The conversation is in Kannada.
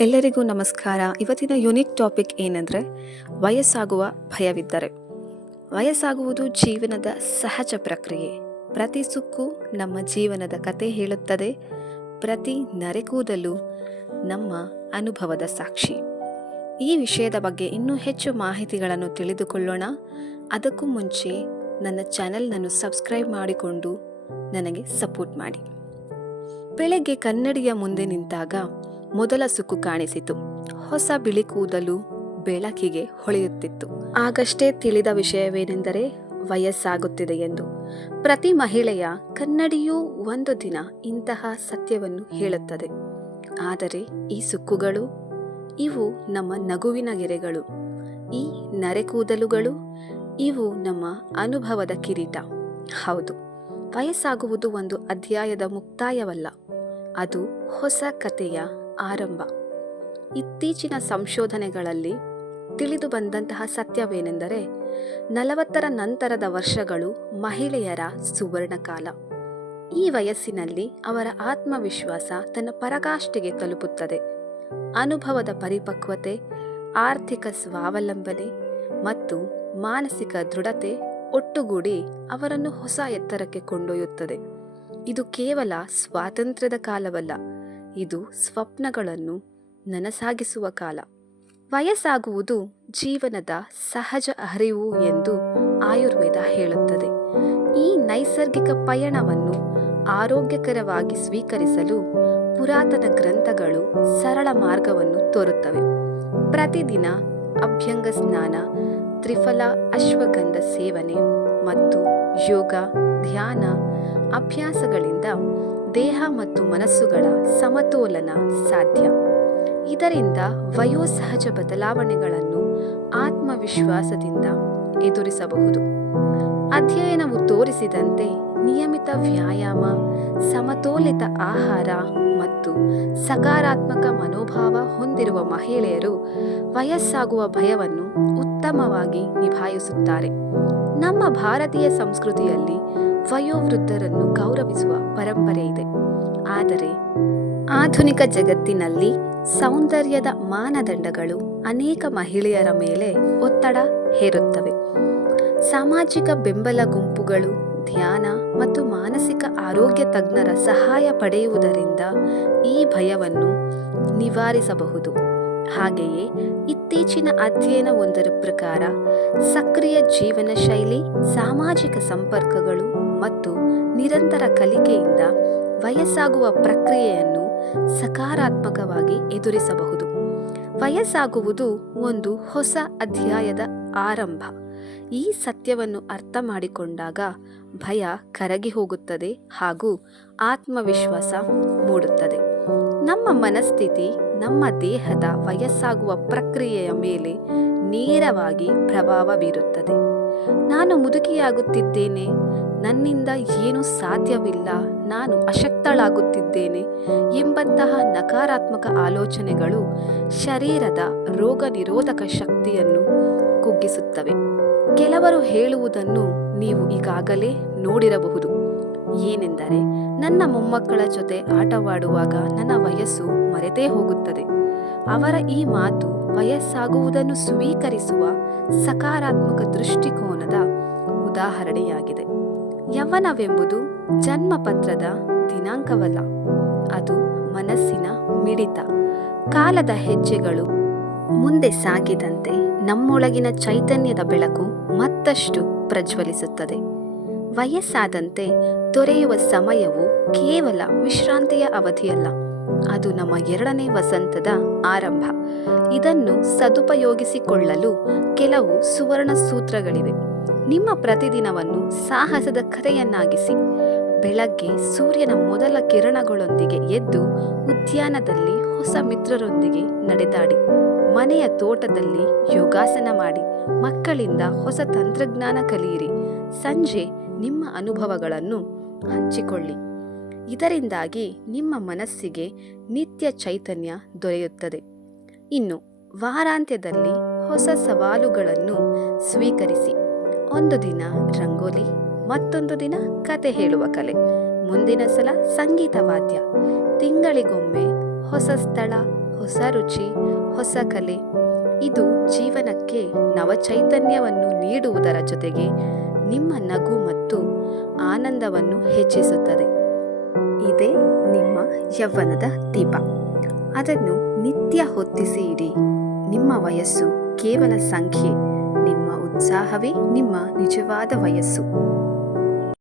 ಎಲ್ಲರಿಗೂ ನಮಸ್ಕಾರ. ಇವತ್ತಿನ ಯುನಿಕ್ ಟಾಪಿಕ್ ಏನಂದರೆ ವಯಸ್ಸಾಗುವ ಭಯವಿದ್ದರೆ. ವಯಸ್ಸಾಗುವುದು ಜೀವನದ ಸಹಜ ಪ್ರಕ್ರಿಯೆ. ಪ್ರತಿ ಸುಕ್ಕು ನಮ್ಮ ಜೀವನದ ಕತೆ ಹೇಳುತ್ತದೆ. ಪ್ರತಿ ನರೆಕೂದಲು ನಮ್ಮ ಅನುಭವದ ಸಾಕ್ಷಿ. ಈ ವಿಷಯದ ಬಗ್ಗೆ ಇನ್ನೂ ಹೆಚ್ಚು ಮಾಹಿತಿಗಳನ್ನು ತಿಳಿದುಕೊಳ್ಳೋಣ. ಅದಕ್ಕೂ ಮುಂಚೆ ನನ್ನ ಚಾನೆಲ್ನನ್ನು ಸಬ್ಸ್ಕ್ರೈಬ್ ಮಾಡಿಕೊಂಡು ನನಗೆ ಸಪೋರ್ಟ್ ಮಾಡಿ. ಬೆಳಗ್ಗೆ ಕನ್ನಡಿಯ ಮುಂದೆ ನಿಂತಾಗ ಮೊದಲ ಸುಕ್ಕು ಕಾಣಿಸಿತು. ಹೊಸ ಬಿಳಿ ಕೂದಲು ಬೆಳಕಿಗೆ ಹೊಳೆಯುತ್ತಿತ್ತು. ಆಗಷ್ಟೇ ತಿಳಿದ ವಿಷಯವೇನೆಂದರೆ ವಯಸ್ಸಾಗುತ್ತಿದೆ ಎಂದು. ಪ್ರತಿ ಮಹಿಳೆಯ ಕನ್ನಡಿಯೂ ಒಂದು ದಿನ ಇಂತಹ ಸತ್ಯವನ್ನು ಹೇಳುತ್ತದೆ. ಆದರೆ ಈ ಸುಕ್ಕುಗಳು, ಇವು ನಮ್ಮ ನಗುವಿನ ಗೆರೆಗಳು. ಈ ನರೆಕೂದಲುಗಳು ಇವು ನಮ್ಮ ಅನುಭವದ ಕಿರೀಟ. ಹೌದು, ವಯಸ್ಸಾಗುವುದು ಒಂದು ಅಧ್ಯಾಯದ ಮುಕ್ತಾಯವಲ್ಲ. ಅದು ಹೊಸ ಕಥೆಯ ಆರಂಭ. ಇತ್ತೀಚಿನ ಸಂಶೋಧನೆಗಳಲ್ಲಿ ತಿಳಿದು ಬಂದಂತಹ ಸತ್ಯವೇನೆಂದರೆ, ನಲವತ್ತರ ನಂತರದ ವರ್ಷಗಳು ಮಹಿಳೆಯರ ಸುವರ್ಣಕಾಲ. ಈ ವಯಸ್ಸಿನಲ್ಲಿ ಅವರ ಆತ್ಮವಿಶ್ವಾಸ ತನ್ನ ಪರಕಾಷ್ಠೆಗೆ ತಲುಪುತ್ತದೆ. ಅನುಭವದ ಪರಿಪಕ್ವತೆ, ಆರ್ಥಿಕ ಸ್ವಾವಲಂಬನೆ ಮತ್ತು ಮಾನಸಿಕ ದೃಢತೆ ಒಟ್ಟುಗೂಡಿ ಅವರನ್ನು ಹೊಸ ಎತ್ತರಕ್ಕೆ ಕೊಂಡೊಯ್ಯುತ್ತದೆ. ಇದು ಕೇವಲ ಸ್ವಾತಂತ್ರ್ಯದ ಕಾಲವಲ್ಲ ಇದು ಸ್ವಪ್ನಗಳನ್ನು ನನಸಾಗಿಸುವ ಕಾಲ. ವಯಸ್ಸಾಗುವುದು ಜೀವನದ ಸಹಜ ಅರಿವು ಎಂದು ಆಯುರ್ವೇದ ಹೇಳುತ್ತದೆ. ಈ ನೈಸರ್ಗಿಕ ಪಯಣವನ್ನು ಆರೋಗ್ಯಕರವಾಗಿ ಸ್ವೀಕರಿಸಲು ಪುರಾತನ ಗ್ರಂಥಗಳು ಸರಳ ಮಾರ್ಗವನ್ನು ತೋರುತ್ತವೆ. ಪ್ರತಿದಿನ ಅಭ್ಯಂಗ ಸ್ನಾನ, ತ್ರಿಫಲ ಅಶ್ವಗಂಧ ಸೇವನೆ ಮತ್ತು ಯೋಗ, ಧ್ಯಾನ, ಅಭ್ಯಾಸಗಳಿಂದ ದೇಹ ಮತ್ತು ಮನಸ್ಸುಗಳ ಸಮತೋಲನ ಸಾಧ್ಯ. ಇದರಿಂದ ವಯೋಸಹಜ ಬದಲಾವಣೆಗಳನ್ನು ಆತ್ಮವಿಶ್ವಾಸದಿಂದ ಎದುರಿಸಬಹುದು. ಅಧ್ಯಯನವು ತೋರಿಸಿದಂತೆ ನಿಯಮಿತ ವ್ಯಾಯಾಮ, ಸಮತೋಲಿತ ಆಹಾರ ಮತ್ತು ಸಕಾರಾತ್ಮಕ ಮನೋಭಾವ ಹೊಂದಿರುವ ಮಹಿಳೆಯರು ವಯಸ್ಸಾಗುವ ಭಯವನ್ನು ಉತ್ತಮವಾಗಿ ನಿಭಾಯಿಸುತ್ತಾರೆ. ನಮ್ಮ ಭಾರತೀಯ ಸಂಸ್ಕೃತಿಯಲ್ಲಿ ವಯೋವೃದ್ಧರನ್ನು ಗೌರವಿಸುವ ಪರಂಪರೆ ಇದೆ. ಆದರೆ ಆಧುನಿಕ ಜಗತ್ತಿನಲ್ಲಿ ಸೌಂದರ್ಯದ ಮಾನದಂಡಗಳು ಅನೇಕ ಮಹಿಳೆಯರ ಮೇಲೆ ಒತ್ತಡ ಹೇರುತ್ತವೆ. ಸಾಮಾಜಿಕ ಬೆಂಬಲ ಗುಂಪುಗಳು, ಧ್ಯಾನ ಮತ್ತು ಮಾನಸಿಕ ಆರೋಗ್ಯ ತಜ್ಞರ ಸಹಾಯ ಪಡೆಯುವುದರಿಂದ ಈ ಭಯವನ್ನು ನಿವಾರಿಸಬಹುದು. ಹಾಗೆಯೇ ಇತ್ತೀಚಿನ ಅಧ್ಯಯನವೊಂದರ ಪ್ರಕಾರ ಸಕ್ರಿಯ ಜೀವನ ಶೈಲಿ ಸಾಮಾಜಿಕ ಸಂಪರ್ಕಗಳು ಮತ್ತು ನಿರಂತರ ಕಲಿಕೆಯಿಂದ ವಯಸ್ಸಾಗುವ ಪ್ರಕ್ರಿಯೆಯನ್ನು ಸಕಾರಾತ್ಮಕವಾಗಿ ಎದುರಿಸಬಹುದು. ವಯಸ್ಸಾಗುವುದು ಒಂದು ಹೊಸ ಅಧ್ಯಾಯದ ಆರಂಭ. ಈ ಸತ್ಯವನ್ನು ಅರ್ಥ ಮಾಡಿಕೊಂಡಾಗ ಭಯ ಕರಗಿ ಹೋಗುತ್ತದೆ ಹಾಗೂ ಆತ್ಮವಿಶ್ವಾಸ ಮೂಡುತ್ತದೆ. ನಮ್ಮ ಮನಸ್ಥಿತಿ, ನಮ್ಮ ದೇಹದ ವಯಸ್ಸಾಗುವ ಪ್ರಕ್ರಿಯೆಯ ಮೇಲೆ ನೇರವಾಗಿ ಪ್ರಭಾವ ಬೀರುತ್ತದೆ. ನಾನು ಮುದುಕಿಯಾಗುತ್ತಿದ್ದೇನೆ ನನ್ನಿಂದ ಏನೂ ಸಾಧ್ಯವಿಲ್ಲ. ನಾನು ಅಶಕ್ತಳಾಗುತ್ತಿದ್ದೇನೆ ಎಂಬಂತಹ ನಕಾರಾತ್ಮಕ ಆಲೋಚನೆಗಳು ಶರೀರದ ರೋಗ ನಿರೋಧಕ ಶಕ್ತಿಯನ್ನು ಕುಗ್ಗಿಸುತ್ತವೆ. ಕೆಲವರು ಹೇಳುವುದನ್ನು ನೀವು ಈಗಾಗಲೇ ನೋಡಿರಬಹುದು. ಏನೆಂದರೆ, ನನ್ನ ಮೊಮ್ಮಕ್ಕಳ ಜೊತೆ ಆಟವಾಡುವಾಗ ನನ್ನ ವಯಸ್ಸು ಮರೆತೇ ಹೋಗುತ್ತದೆ. ಅವರ ಈ ಮಾತು ವಯಸ್ಸಾಗುವುದನ್ನು ಸ್ವೀಕರಿಸುವ ಸಕಾರಾತ್ಮಕ ದೃಷ್ಟಿಕೋನದ ಉದಾಹರಣೆಯಾಗಿದೆ. ಯೌವನವೆಂಬುದು ಜನ್ಮಪತ್ರದ ದಿನಾಂಕವಲ್ಲ. ಅದು ಮನಸ್ಸಿನ ಮಿಡಿತ. ಕಾಲದ ಹೆಜ್ಜೆಗಳು ಮುಂದೆ ಸಾಗಿದಂತೆ ನಮ್ಮೊಳಗಿನ ಚೈತನ್ಯದ ಬೆಳಕು ಮತ್ತಷ್ಟು ಪ್ರಜ್ವಲಿಸುತ್ತದೆ. ವಯಸ್ಸಾದಂತೆ ದೊರೆಯುವ ಸಮಯವು ಕೇವಲ ವಿಶ್ರಾಂತಿಯ ಅವಧಿಯಲ್ಲ. ಅದು ನಮ್ಮ ಎರಡನೇ ವಸಂತದ ಆರಂಭ. ಇದನ್ನು ಸದುಪಯೋಗಿಸಿಕೊಳ್ಳಲು ಕೆಲವು ಸುವರ್ಣ ಸೂತ್ರಗಳಿವೆ ನಿಮ್ಮ ಪ್ರತಿದಿನವನ್ನು ಸಾಹಸದ ಕಥೆಯನ್ನಾಗಿಸಿ, ಬೆಳಗ್ಗೆ ಸೂರ್ಯನ ಮೊದಲ ಕಿರಣಗಳೊಂದಿಗೆ ಎದ್ದು ಉದ್ಯಾನದಲ್ಲಿ ಹೊಸ ಮಿತ್ರರೊಂದಿಗೆ ನಡೆದಾಡಿ, ಮನೆಯ ತೋಟದಲ್ಲಿ ಯೋಗಾಸನ ಮಾಡಿ, ಮಕ್ಕಳಿಂದ ಹೊಸ ತಂತ್ರಜ್ಞಾನ ಕಲಿಯಿರಿ, ಸಂಜೆ ನಿಮ್ಮ ಅನುಭವಗಳನ್ನು ಹಂಚಿಕೊಳ್ಳಿ. ಇದರಿಂದಾಗಿ ನಿಮ್ಮ ಮನಸ್ಸಿಗೆ ನಿತ್ಯ ಚೈತನ್ಯ ದೊರೆಯುತ್ತದೆ. ಇನ್ನು ವಾರಾಂತ್ಯದಲ್ಲಿ ಹೊಸ ಸವಾಲುಗಳನ್ನು ಸ್ವೀಕರಿಸಿ. ಒಂದು ದಿನ ರಂಗೋಲಿ, ಮತ್ತೊಂದು ದಿನ ಕತೆ ಹೇಳುವ ಕಲೆ. ಮುಂದಿನ ಸಲ ಸಂಗೀತ ವಾದ್ಯ. ತಿಂಗಳಿಗೊಮ್ಮೆ ಹೊಸ ಸ್ಥಳ, ಹೊಸ ರುಚಿ, ಹೊಸ ಕಲೆ. ಇದು ಜೀವನಕ್ಕೆ ನವಚೈತನ್ಯವನ್ನು ನೀಡುವುದರ ಜೊತೆಗೆ ನಿಮ್ಮ ನಗು ಮತ್ತು ಆನಂದವನ್ನು ಹೆಚ್ಚಿಸುತ್ತದೆ. ಇದೇ ನಿಮ್ಮ ಯೌವನದ ದೀಪ. ಅದನ್ನು ನಿತ್ಯ ಹೊತ್ತಿಸಿ ಇಡಿ. ನಿಮ್ಮ ವಯಸ್ಸು ಕೇವಲ ಸಂಖ್ಯೆ. ಉತ್ಸಾಹವೇ ನಿಮ್ಮ ನಿಜವಾದ ವಯಸ್ಸು.